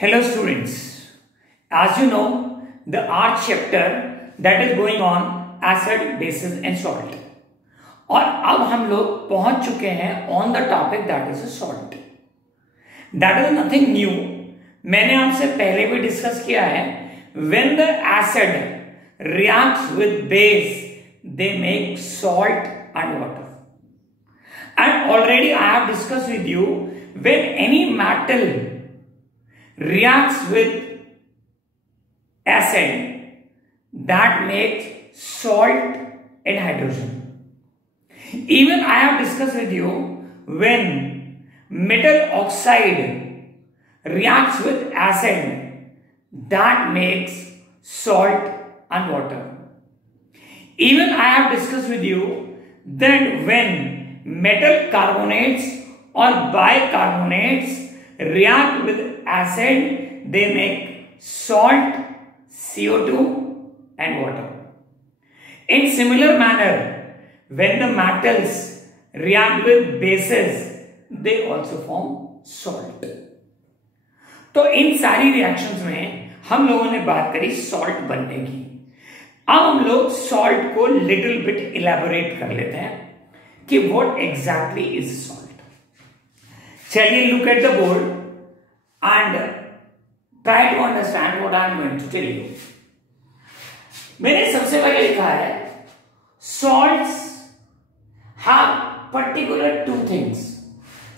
Hello students, as you know, the art chapter that is going on acid, bases and salt. और अब हम लोग पहुंच चुके हैं on the topic that is salt. That is nothing new. मैंने आपसे पहले भी डिस्कस किया है. When the acid reacts with base, they make salt and water. And already I have discussed with you, when any metal reacts with acid, that makes salt and hydrogen. Even I have discussed with you, when metal oxide reacts with acid, that makes salt and water. Even I have discussed with you that when metal carbonates or bicarbonates react with acid, they make salt, CO2 and water. In similar manner, when the metals react with bases, they also form salt. तो इन सारी reactions में हम लोगों ने बात करी salt बनने की. अब हम लोग सॉल्ट को लिटिल बिट इलैबोरेट कर लेते हैं कि व्हाट एग्जैक्टली इज सॉल्ट. चलिए look at the board and try to understand what I am going to tell you. मैंने सबसे पहले लिखा है salts have particular two things.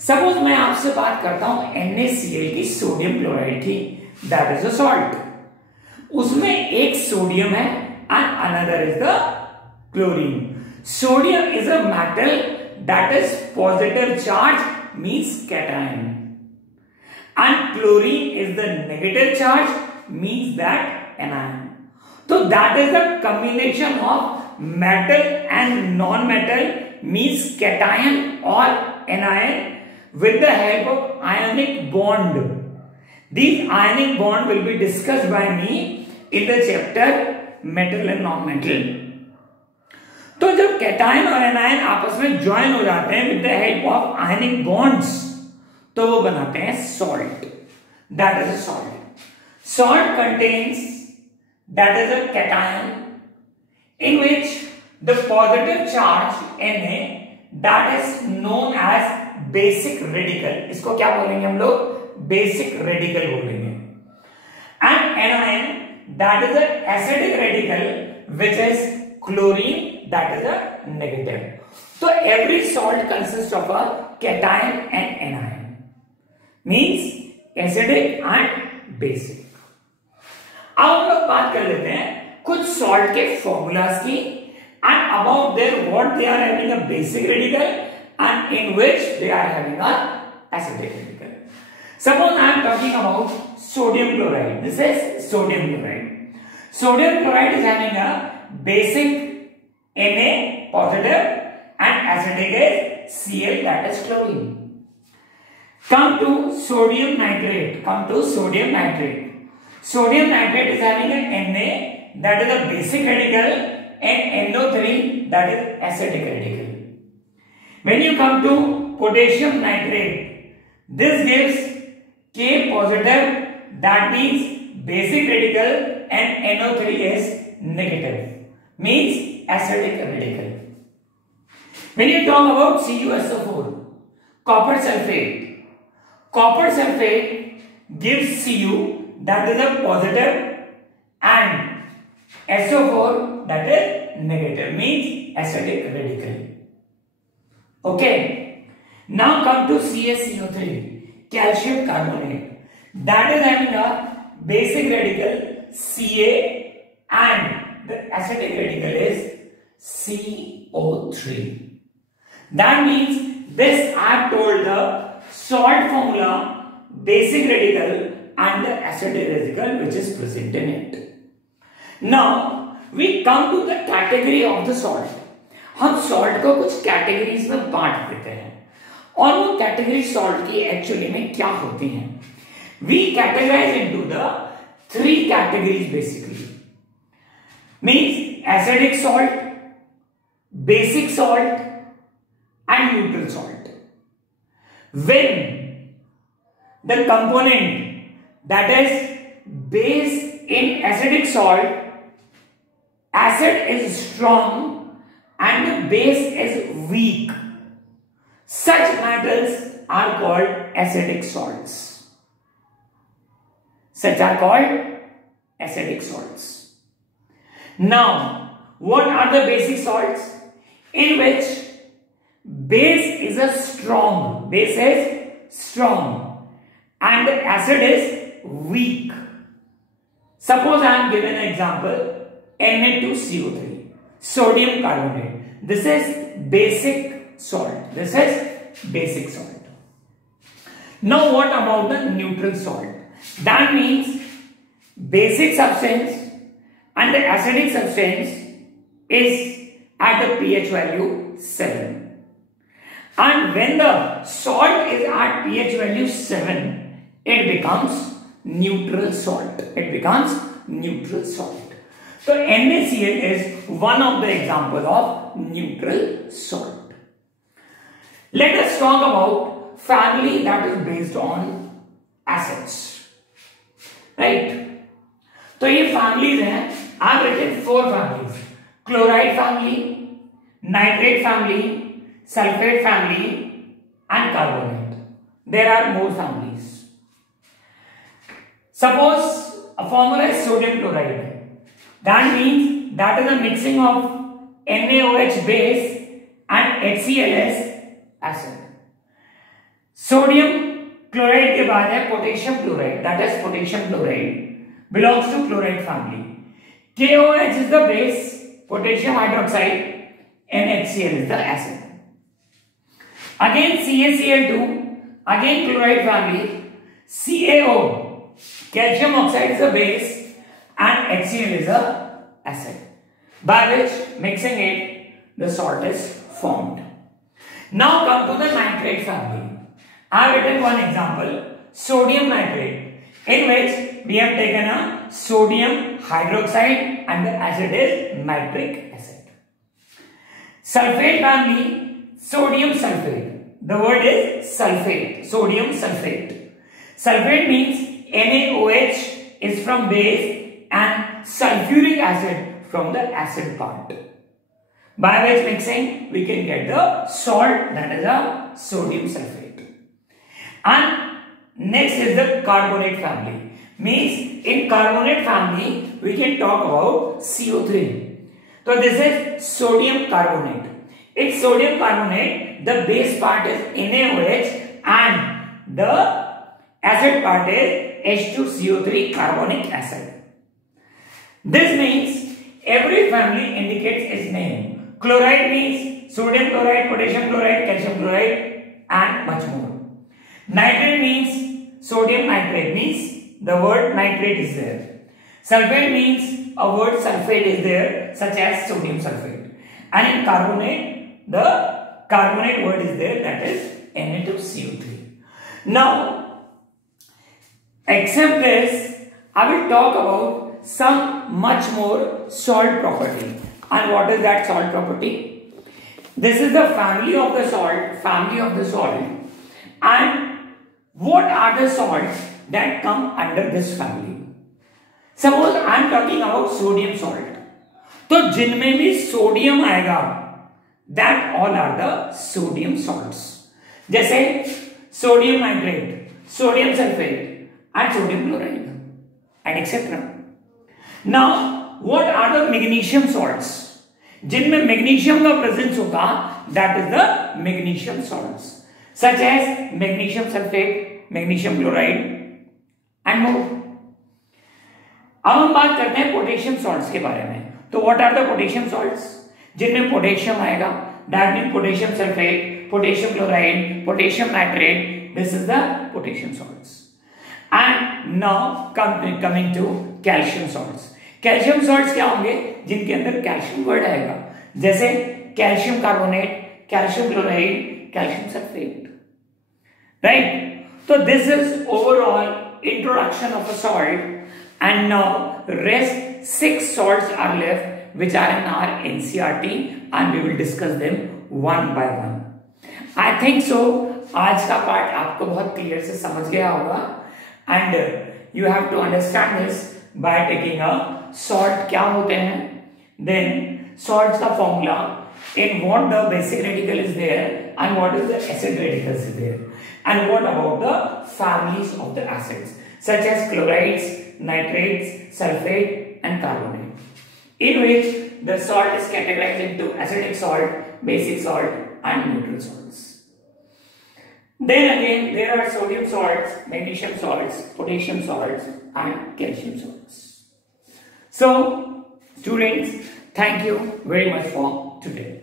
सपोज मैं आपसे बात करता हूं NaCl की, सोडियम क्लोराइड की, दैट इज अ सॉल्ट. उसमें एक सोडियम है and another is the chlorine. Sodium is a metal that is positive charge, means cation, and chlorine is the negative charge, means that anion. So that is the combination of metal and non-metal, means cation or anion, with the help of ionic bond. These ionic bond will be discussed by me in the chapter metal and non-metal. तो जब cation और anion आपस में join हो जाते हैं with the help of ionic bonds, तो वो बनाते हैं salt. That is a salt. Salt contains, that is a cation in which the positive charge Na, that is known as basic radical. इसको क्या बोलेंगे हम लोग? Basic radical बोलेंगे. And anion, that is a acidic radical which is chlorine, that is a negative. So every salt consists of a cation and anion. Means acidic and basic. अब हम लोग बात कर लेते हैं कुछ सॉल्ट के फॉर्मूलाज की and about their what they are having a basic radical and in which they are having a acidic radical. Suppose I am talking about sodium chloride. This is sodium chloride. Sodium chloride is having a basic Na positive and acidic is Cl, that is chlorine. Come to sodium nitrate. Sodium nitrate is having a Na, that is a basic radical, and NO3, that is acidic radical. When you come to potassium nitrate, this gives K positive, that means basic radical, and NO3 is negative, means acidic radical. When you talk about CuSO4, copper sulfate gives Cu, that is a positive, and SO4, that is negative, means acidic radical. Okay. Now come to CaCO3, calcium carbonate, that is having a basic radical Ca and the acidic radical is CO3. That means this I have told the salt formula, basic radical and the acidic radical which is present in it. Now we come to the category of the salt. हम salt को कुछ categories में बांट देते हैं और वो category salt की एक्चुअली में क्या होती हैं. We categorize into the three categories basically, means acidic salt, basic salt and neutral salt. When the component that is base in acidic salt, acid is strong and the base is weak. Such metals are called acidic salts. Such are called acidic salts. Now, what are the basic salts? In which base is a strong, and the acid is weak. Suppose I am given an example, Na2CO3, sodium carbonate. This is basic salt. Now what about the neutral salt? That means basic substance and the acidic substance is at the pH value 7. And when the salt is at pH value 7, it becomes neutral salt. So NaCl is one of the examples of neutral salt. Let us talk about family that is based on acids. Right? So ये families हैं. I have written 4 families: chloride family, nitrate family, sulfate family, and carbonate. There are more families. Suppose a formula is sodium chloride. That means that is a mixing of NaOH base and HCl acid. Sodium chloride के बाद है potassium chloride. That is potassium chloride belongs to chloride family. KOH is the base, potassium hydroxide, and HCl is the acid. Again CaCl2, again chloride family. CaO, calcium oxide is the base and HCl is the acid, by which mixing it the salt is formed. Now come to the nitrate family. I have written one example, sodium nitrate, in which we have taken a sodium hydroxide and the acid is nitric acid. Sulfate family, sodium sulfate. The word is sulfate, sodium sulfate. Sulfate means NaOH is from base and sulfuric acid from the acid part. By which mixing we can get the salt, that is a sodium sulfate. And next is the carbonate family. Means in carbonate family we can talk about CO3. So this is sodium carbonate. It's sodium carbonate. The base part is NaOH and the acid part is H2CO3 carbonic acid. This means every family indicates its name. Chloride means sodium chloride, potassium chloride, calcium chloride, and much more. Nitrate means sodium nitrate, means the word nitrate is there. Sulfate means a word sulfate is there, such as sodium sulfate. And in carbonate, the carbonate word is there, that is Na2CO3. Now, except this, I will talk about some much more salt property. And what is that salt property? This is the family of the salt, and what are the salts that come under this family? Suppose I am talking about sodium salt. तो जिनमें भी sodium आएगा, that all are the sodium salts. जैसे sodium nitrate, sodium sulphate, and sodium chloride, and etc. Now, what are the magnesium salts? जिनमें magnesium का presence होगा, that is the magnesium salts, such as magnesium sulfate, magnesium chloride, and more. अब हम बात करते हैं potassium salts के बारे में. तो what are the potassium salts? जिनमें पोटेशियम आएगा, that means potassium sulfate, potassium chloride, potassium nitrate. This is the potassium salts. And now coming to calcium salts. Calcium salts क्या होंगे? जिनके अंदर कैल्शियम वर्ड आएगा, जैसे calcium carbonate, calcium chloride, calcium sulphate. Right? तो this is overall introduction of a salt, and now rest 6 salts are left which are in our NCERT, and we will discuss them one by one. I think so आज का part आपको बहुत clear से समझ गया होगा, and you have to understand this by taking a salt. क्या होते हैं? Then salts का formula, in what the basic radical is there and what is the acid radicals is there, and what about the families of the acids such as chlorides, nitrates, sulfate and carbonate, in which the salt is categorized into acidic salt, basic salt and neutral salts. Then again there are sodium salts, magnesium salts, potassium salts and calcium salts. So students, thank you very much for today.